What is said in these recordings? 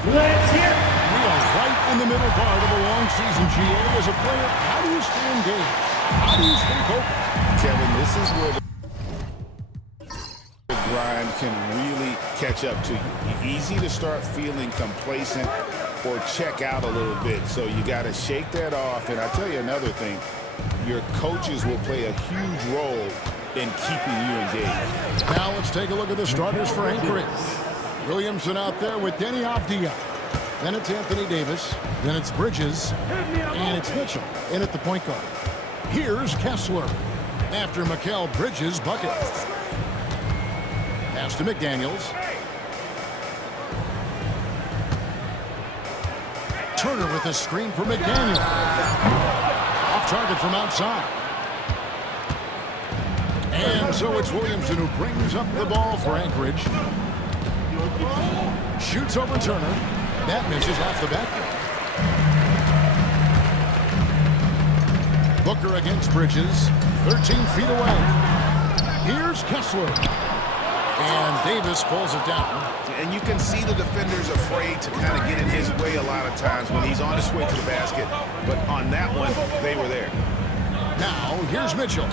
Let's hear it. We are right in the middle part of a long season, GA. As a player, how do you stay engaged? How do you stay focused? Kevin, this is where the grind can really catch up to you. Easy to start feeling complacent or check out a little bit. So you got to shake that off. And I'll tell you another thing. Your coaches will play a huge role in keeping you engaged. Now let's take a look at the starters for Anchorage. Williamson out there with Denny Avdia. Then it's Anthony Davis. Then it's Bridges. And it's Mitchell in at the point guard. Here's Kessler after Mikal Bridges' bucket. Pass to McDaniels. Turner with a screen for McDaniels. Off target from outside. And so it's Williamson who brings up the ball for Anchorage. Shoots over Turner. That misses off the backboard. Booker against Bridges. 13 feet away. Here's Kessler. And Davis pulls it down. And you can see the defenders afraid to kind of get in his way a lot of times when he's on his way to the basket. But on that one, they were there. Now, here's Mitchell.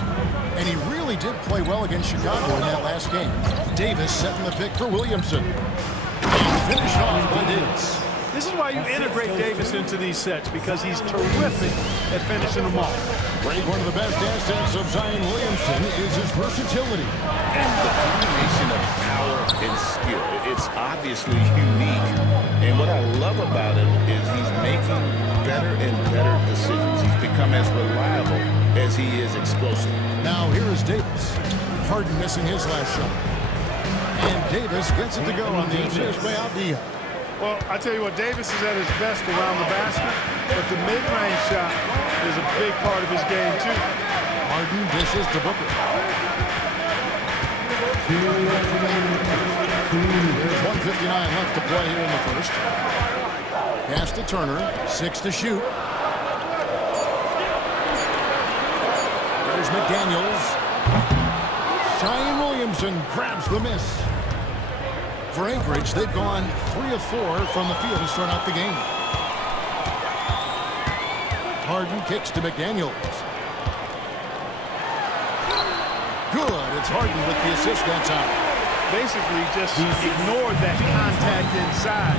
And he really did play well against Chicago in that last game. Davis setting the pick for Williamson. And finished off by Davis. This is why you integrate Davis into these sets, because he's terrific at finishing them off. Greg, one of the best assets of Zion Williamson is his versatility. And the combination of power and skill, it's obviously unique. And what I love about him is he's making better and better decisions. He's become as reliable as he is explosive. Now here is Davis. Harden missing his last shot. And Davis gets it to go on the assist by Avdia. Well, I tell you what, Davis is at his best around the basket, but the mid-range shot is a big part of his game, too. Harden dishes to Booker. There's 1:59 left to play here in the first. Pass to Turner. 6 to shoot. There's McDaniels. Zion Williamson grabs the miss. For Anchorage, they've gone 3 of 4 from the field to start out the game. Harden kicks to McDaniels. Good. It's Harden with the assist that time. Basically just ignored that contact inside.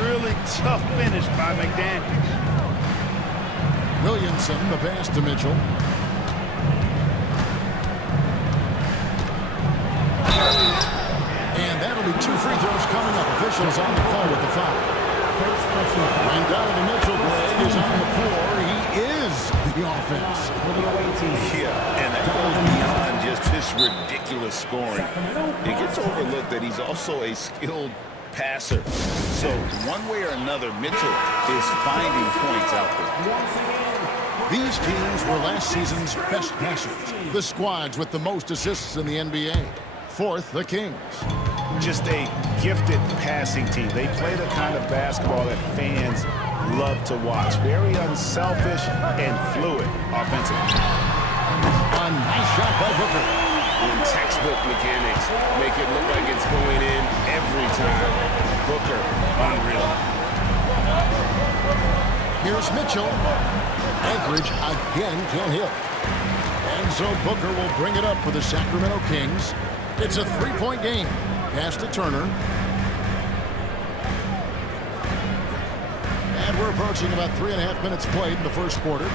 Really tough finish by McDaniels. Williamson, the pass to Mitchell. And that'll be 2 free throws coming up. Officials on the call with the foul. And Donovan Mitchell, Greg, is on the floor. He is the offense. Yeah, and that goes beyond just his ridiculous scoring. It gets overlooked that he's also a skilled passer. So one way or another, Mitchell is finding points out there. These teams were last season's best passers. The squads with the most assists in the NBA. Fourth, the Kings. Just a gifted passing team. They play the kind of basketball that fans love to watch. Very unselfish and fluid offensively. A nice shot by Booker. When textbook mechanics make it look like it's going in every time. Booker, unreal. Here's Mitchell. Anchorage again can't hit. And so Booker will bring it up for the Sacramento Kings. It's a 3-point game. Pass to Turner. And we're approaching about 3.5 minutes played in the first quarter.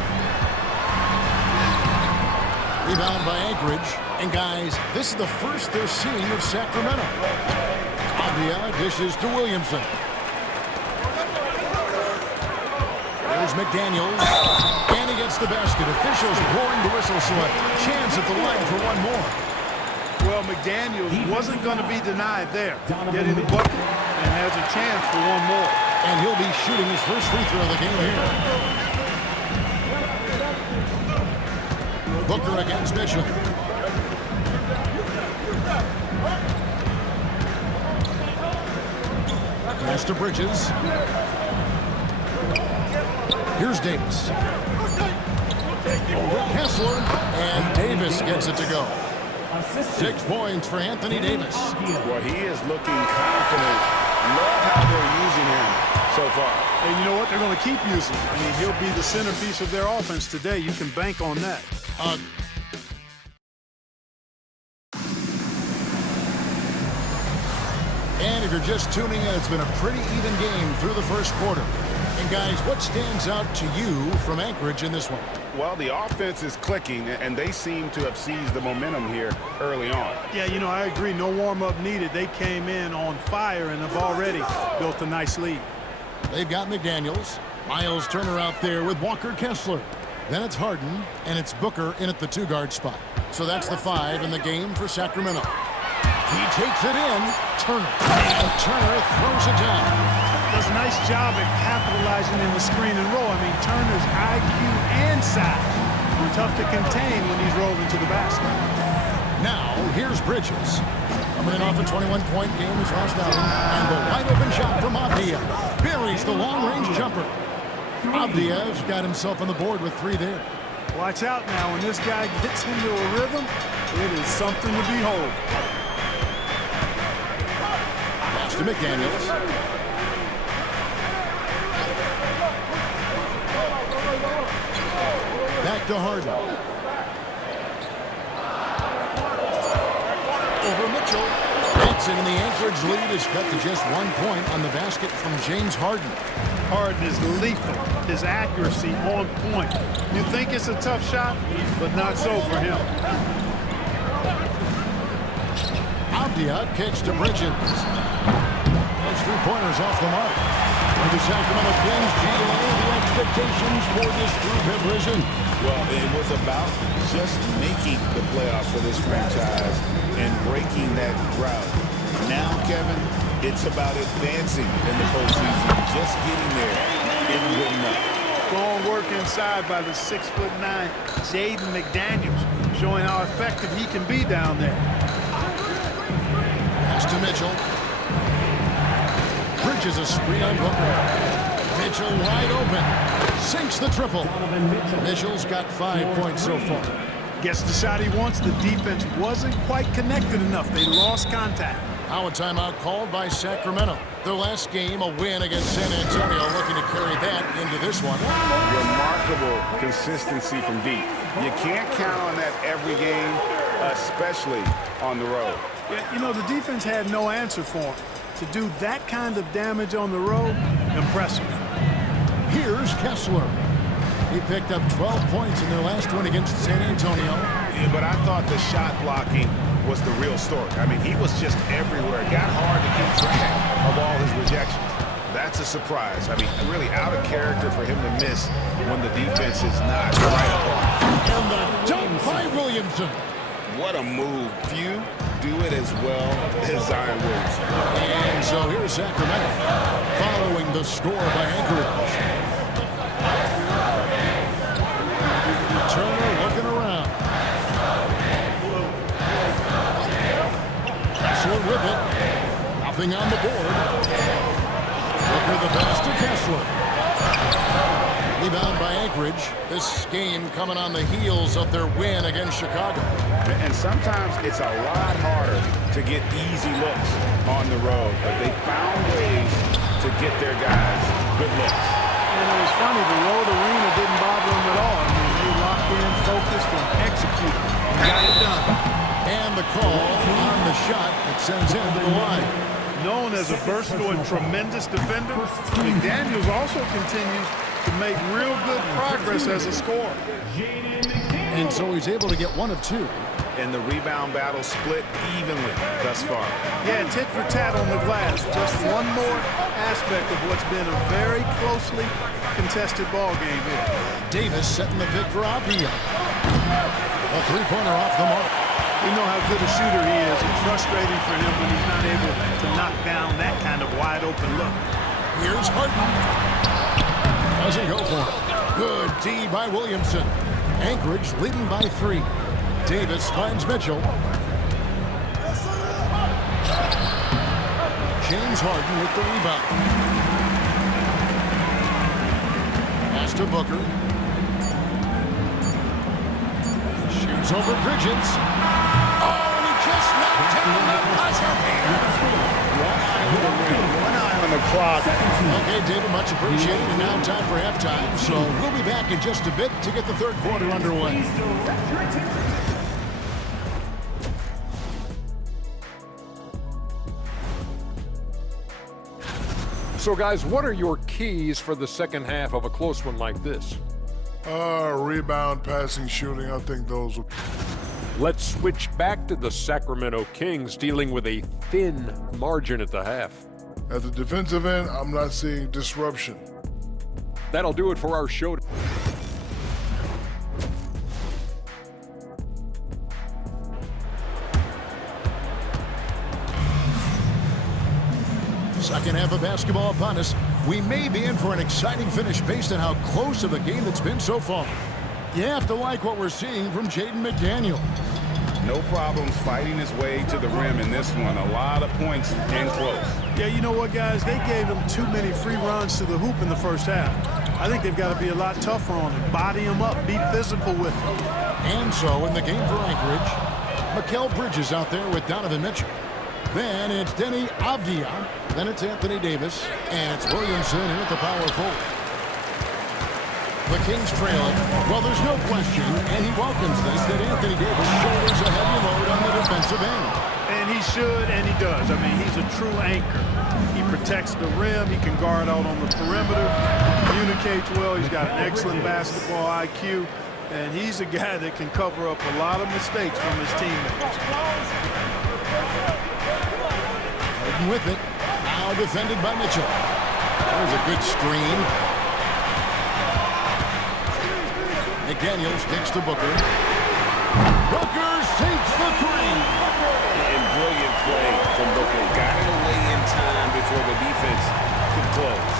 Rebound by Anchorage. And guys, this is the first they're seeing of Sacramento. Avdia dishes to Williamson. There's McDaniels. And he gets the basket. Officials blowing the whistle, so a chance at the line for one more. Well, McDaniels wasn't going to be denied there. Getting the bucket and has a chance for one more. And he'll be shooting his first free throw of the game here. Booker against Mitchell. Pass to Bridges. Here's Davis. Over Kessler. And Davis gets it to go. 6 points for Anthony Davis. Well, he is looking confident. Love how they're using him. far. And you know what? They're going to keep using him. I mean, he'll be the centerpiece of their offense today. You can bank on that. And if you're just tuning in, it's been a pretty even game through the first quarter. And guys, what stands out to you from Anchorage in this one? Well, the offense is clicking, and they seem to have seized the momentum here early on. Yeah, you know, I agree. No warm-up needed. They came in on fire and have already built a nice lead. They've got McDaniels. Miles Turner out there with Walker Kessler. Then it's Harden, and it's Booker in at the 2-guard spot. So that's the 5 in the game for Sacramento. He takes it in. Turner. And Turner throws it down. Does a nice job at capitalizing in the screen and roll. I mean, Turner's IQ and size were tough to contain when he's rolling to the basket. Now, here's Bridges. Coming in off a 21-point game his last outing. And the wide-open shot from Avdia. Buries the long-range jumper. Avdia's got himself on the board with 3 there. Watch out now. When this guy gets into a rhythm, it is something to behold. Pass to McDaniels. Back to Harden. Over Mitchell. Benson, and the Anchorage lead is cut to just 1 point on the basket from James Harden. Harden is lethal. His accuracy on point. You think it's a tough shot, but not so for him. Avdia kicks to Bridges. Those 3-pointers off the mark. And the Sacramento Kings GA, the expectations for this group have risen. Well, it was about just making the playoffs for this franchise and breaking that drought. Now, Kevin, it's about advancing in the postseason. Just getting there isn't good enough. Strong work inside by the 6'9" Jaden McDaniels, showing how effective he can be down there. Pass to Mitchell. Bridges a screen on Booker. Mitchell wide open. Sinks the triple. Mitchell's got 5 points so far. Gets the shot he wants. The defense wasn't quite connected enough. They lost contact. Now a timeout called by Sacramento. Their last game, a win against San Antonio, looking to carry that into this one. Remarkable consistency from deep. You can't count on that every game, especially on the road. Yeah, you know, the defense had no answer for him. To do that kind of damage on the road, impressive. Here's Kessler. He picked up 12 points in their last win against San Antonio. Yeah, but I thought the shot blocking was the real story. I mean, he was just everywhere. It got hard to keep track of all his rejections. That's a surprise. I mean, really out of character for him to miss when the defense is not right up on him. And the dunk by Williamson. What a move. Few do it as well as Zion Williamson. And so here's Sacramento following the score by Anchorage. Turner looking around. Kessler with it. Nothing on the board. Booker the pass to Kessler. Rebound by Anchorage. This game coming on the heels of their win against Chicago. And sometimes it's a lot harder to get easy looks on the road, but they found ways to get their guys good looks. And it was funny, the road arena didn't bother them at all. I mean, they locked in, focused, and executed. And got it done. And the call on the shot that sends him to the line. Known as a versatile and tremendous defender, McDaniels also continues to make real good progress as a scorer. And so he's able to get 1 of 2. And the rebound battle split evenly thus far. Yeah, tit for tat on the glass. Just one more aspect of what's been a very closely contested ball game here. Davis setting the pick for Avdia. A 3-pointer off the mark. We know how good a shooter he is. It's frustrating for him when he's not able to knock down that kind of wide open look. Here's Harden. Doesn't go for it. Good D by Williamson. Anchorage leading by 3. Davis finds Mitchell. James Harden with the rebound. Pass to Booker. Shoots over Bridges. Oh, and he just knocked down that buzzer. One eye on the rim, one eye on the clock. Okay, David, much appreciated. And now time for halftime. So we'll be back in just a bit to get the third quarter underway. So, guys, what are your keys for the second half of a close one like this? Rebound, passing, shooting. I think those will... Let's switch back to the Sacramento Kings dealing with a thin margin at the half. At the defensive end, I'm not seeing disruption. That'll do it for our show. Second half of basketball upon us. We may be in for an exciting finish based on how close of a game it's been so far. You have to like what we're seeing from Jaden McDaniel. No problems fighting his way to the rim in this one. A lot of points and close. Yeah, you know what, guys? They gave him too many free runs to the hoop in the first half. I think they've got to be a lot tougher on him. Body him up, be physical with him. And so in the game for Anchorage, Mikal Bridges out there with Donovan Mitchell. Then it's Denny Avdia. Then it's Anthony Davis. And it's Williamson in at the power forward. The Kings trailing. Well, there's no question, and he welcomes this, that Anthony Davis shoulders a heavy load on the defensive end. And he should, and he does. I mean, he's a true anchor. He protects the rim. He can guard out on the perimeter. He communicates well. He's got an excellent basketball IQ. And he's a guy that can cover up a lot of mistakes from his teammates. Harden with it. Now defended by Mitchell. There's a good screen. McDaniels kicks to Booker. Booker sinks the three. And brilliant play from Booker. Got it away in time before the defense could close.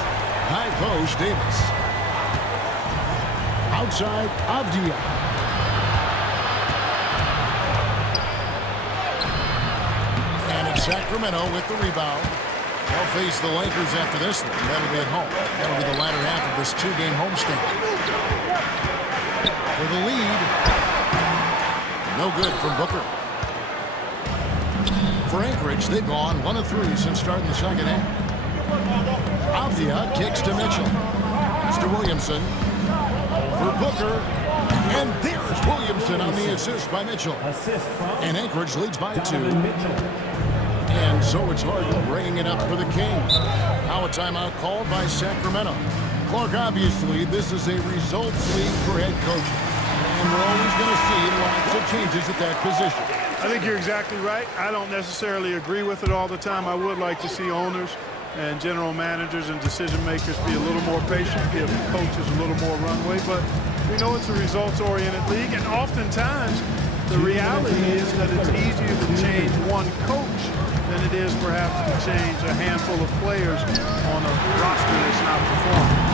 High post, Davis. Outside, Avdia. And it's Sacramento with the rebound. They'll face the Lakers after this one. That'll be at home. That'll be the latter half of this two-game homestand. For the lead. No good from Booker. For Anchorage, they've gone 1 of 3 since starting the second half. Avdia kicks to Mitchell. Mr. Williamson. For Booker. And there's Williamson on the assist by Mitchell. And Anchorage leads by 2. And so it's Harden bringing it up for the Kings. Now a timeout called by Sacramento. Clark, obviously, this is a results league for head coaches. And we're always going to see lots of changes at that position. I think you're exactly right. I don't necessarily agree with it all the time. I would like to see owners and general managers and decision makers be a little more patient, give coaches a little more runway. But we know it's a results-oriented league, and oftentimes the reality is that it's easier to change one coach than it is perhaps to change a handful of players on a roster that's not performing.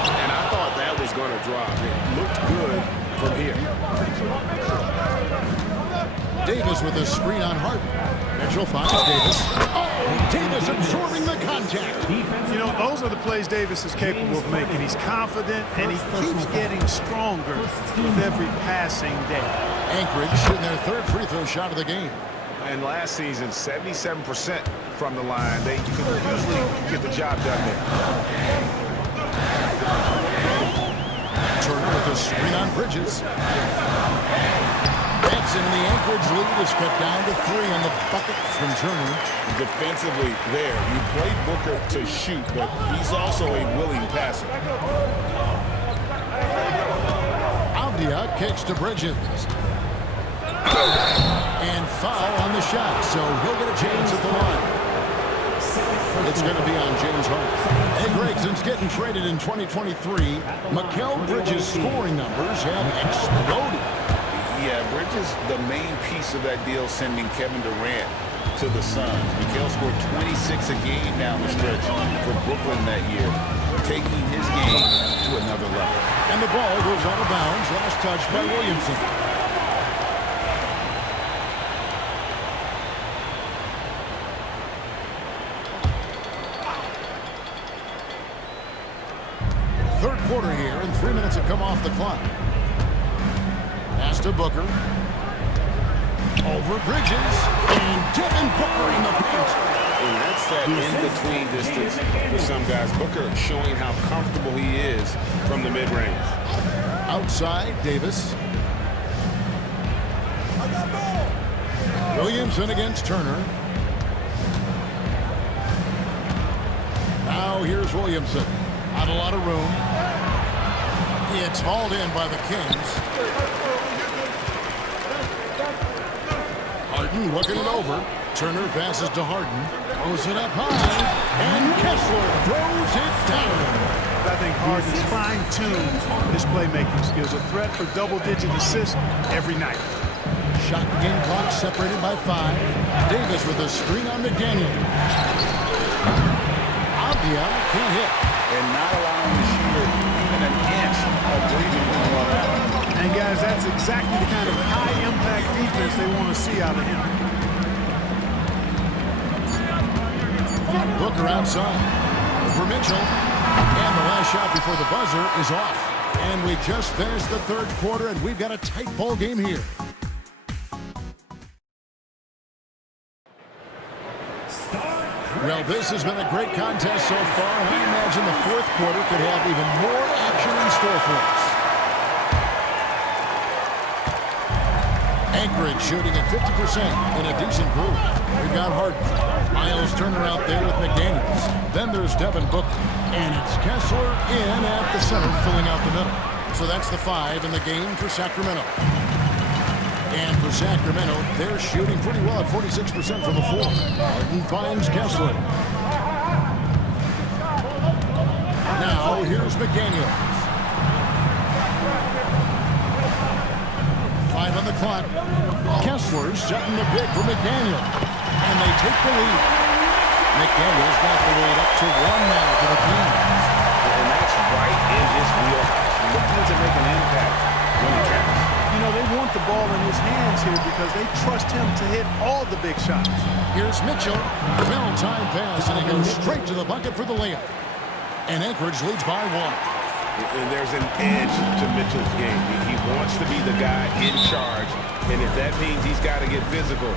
And I thought that was going to drop. It looked good from here. Davis with a screen on Harden. Mitchell finds Davis. Oh, Davis absorbing the contact. You know, those are the plays Davis is capable of making. He's confident, and he keeps getting stronger with every passing day. Anchorage shooting their third free throw shot of the game. And last season, 77% from the line. They could usually get the job done there. Turner with a screen on Bridges. Benson in the Anchorage lead is cut down to 3 on the bucket from Turner. Defensively there, you play Booker to shoot, but he's also a willing passer. Avdia kicks to Bridges. And foul on the shot, so he'll get a chance at the line. It's going to be on James Harden. Hey, Greg, since getting traded in 2023, Mikal Bridges' scoring numbers have exploded. Yeah, Bridges, the main piece of that deal, sending Kevin Durant to the Suns. Mikal scored 26 a game down the stretch for Brooklyn that year, taking his game to another level. And the ball goes out of bounds, last touch by Williamson. Third quarter here, and 3 minutes have come off the clock. Pass to Booker. Over Bridges. And Devin Booker in the paint. And that's that in-between distance for some guys. Booker showing how comfortable he is from the mid-range. Outside, Davis. Williamson against Turner. Now here's Williamson. Not a lot of room. It's hauled in by the Kings. Harden looking it over. Turner passes to Harden. Throws it up high. And Kessler throws it down. I think Harden's fine-tuned his playmaking skills. A threat for double-digit assists every night. Shot game clock separated by 5. Davis with a screen on McDaniel. Avdia can't hit. And not allowing the shooter even an inch of breathing room on that. And guys, that's exactly the kind of high-impact defense they want to see out of him. Booker outside. For Mitchell. And the last shot before the buzzer is off. And we just finished the third quarter, and we've got a tight ball game here. Well, this has been a great contest so far, and I imagine the fourth quarter could have even more action in store for us. Anchorage shooting at 50% in a decent group. We've got Harden. Miles Turner out there with McDaniels. Then there's Devin Booker. And it's Kessler in at the center, filling out the middle. So that's the 5 in the game for Sacramento. And for Sacramento, they're shooting pretty well at 46% from the floor. Harden finds Kessler. Now here's McDaniels. 5 on the clock. Kessler setting the pick for McDaniel. And they take the lead. McDaniel's got the lead up to 1 now for the Kings. And that's right in his wheelhouse. Looking to make an impact when he counts. You know, they want the ball in his hands here because they trust him to hit all the big shots. Here's Mitchell. Well-timed pass, and he goes straight to the bucket for the layup. And Anchorage leads by 1. And there's an edge to Mitchell's game. He wants to be the guy in charge. And if that means he's got to get physical,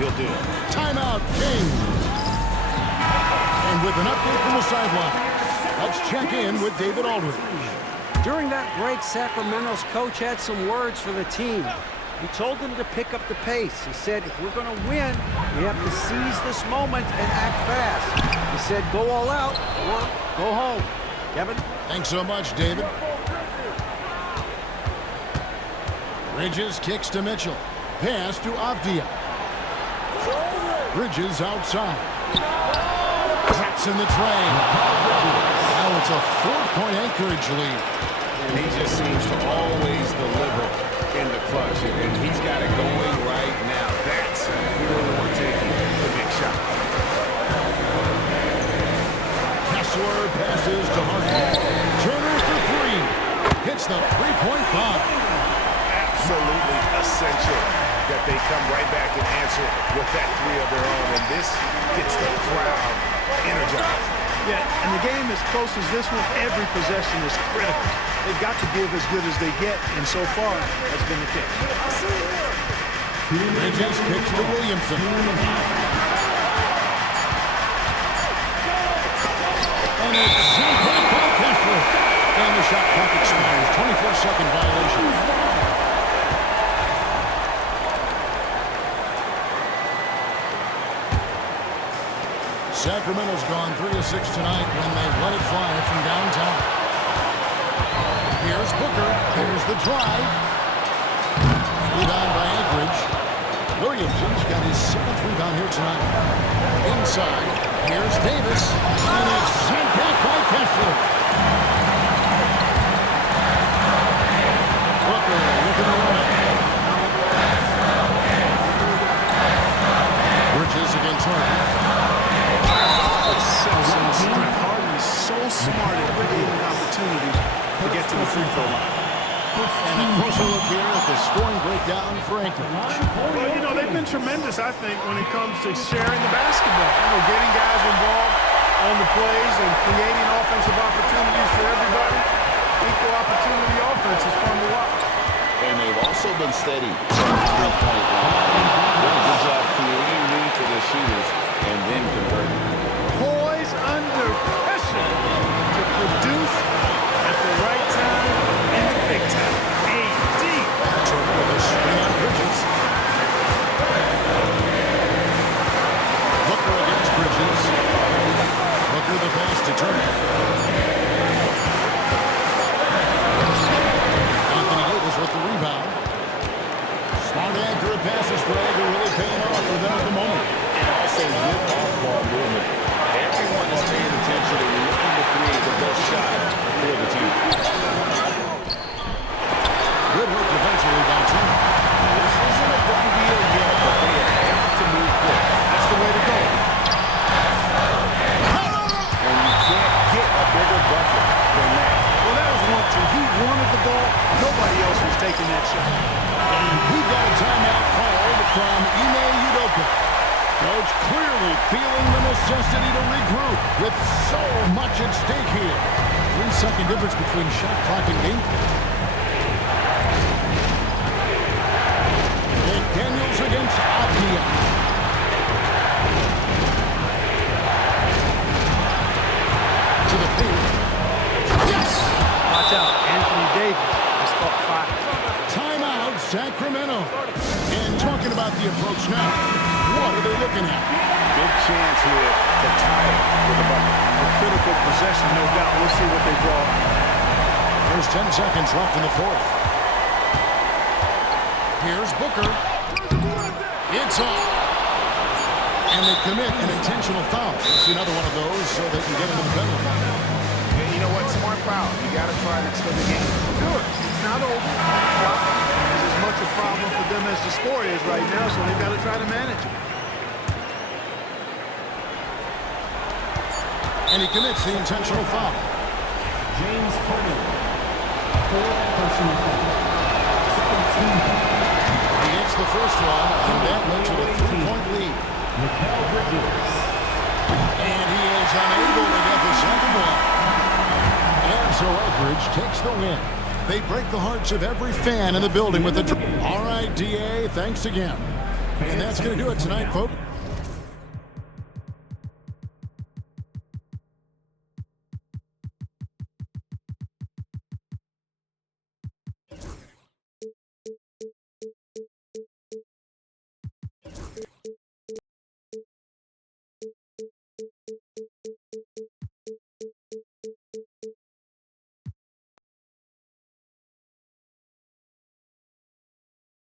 he'll do it. Timeout, Kings. And with an update from the sideline, let's check in with David Aldridge. During that break, Sacramento's coach had some words for the team. He told them to pick up the pace. He said, if we're going to win, we have to seize this moment and act fast. He said, go all out or go home. Kevin? Thanks so much, David. Bridges kicks to Mitchell. Pass to Avdia. Bridges outside. Traps in the tray. Now it's a 4-point Anchorage lead. And he just seems to always deliver in the clutch. And he's got it going right now. That's where we're taking the big shot. Kessler passes to Harden. Turner for 3. Hits the 3-point bomb. Absolutely essential that they come right back and answer with that 3 of their own. And this gets the crowd energized. Yeah, and the game as close as this one, every possession is critical. They've got to give as good as they get, and so far, that's been the case. Bridges kicks to Williamson. And it's sent back by Kessler. And the shot clock expires. 24-second violation. Sacramento's gone 3 of 6 tonight when they let it fly from downtown. Here's Booker. Here's the drive. Rebound by Anchorage. Williamson's got his 7th rebound here tonight. Inside. Here's Davis. And it's sent back by Kessler. Booker looking around. Bridges against Harden. Harden is so smart at creating opportunities to get to the free throw line. And a closer look here at the scoring breakdown for Anchorage. Well, you know, they've been tremendous, I think, when it comes to sharing the basketball. You know, getting guys involved on the plays and creating offensive opportunities for everybody. Equal opportunity offense is fun to watch. And they've also been steady from the 3-point line. Doing a good job creating room for their the shooters and then convert. Poise under pressure to produce at the right time and the big time. AD. Turner with a swing on Bridges. Booker against Bridges. Booker the pass to Turner. Anthony Davis with the rebound. Smart, accurate passes, Greg, are really paying off for them at the moment. And also good off-ball movement. Everyone is paying attention and looking to create the best shot for the team. Good work defensively by Turner. This isn't a done deal yet, but they have got to move quick. That's the way to go. And you can't get a bigger bucket than that. Well, that was 1-2. He wanted the ball. Nobody else was taking that shot. And we've got a timeout called from Ime Udoka. Coach clearly feeling the necessity to regroup with so much at stake here. 3-second difference between shot clock and game clock. Daniels against Avdia. To the paint. Yes! Watch out, Anthony Davis has caught fire. Timeout, Sacramento. And talking about the approach now, what are they looking at? Big chance here to tie it with a bucket. A critical possession, no doubt. We'll see what they draw. There's 10 seconds left in the fourth. Here's Booker. It's off. And they commit an intentional foul. It's another one of those so they can get into the penalty. And you know what? Smart foul. You got to try and extend the game. Sure, it's not over. It's as much a problem for them as the score is right now, so they've got to try to manage it. And he commits the intentional foul. James Harden, fourth personal foul. Second team foul. He gets the first one, and that makes it a 3-point lead. Mikal Bridges. And he is unable to get the second one. And so Anchorage takes the win. They break the hearts of every fan in the building with the... All right, DA, thanks again. And that's going to do it tonight, folks.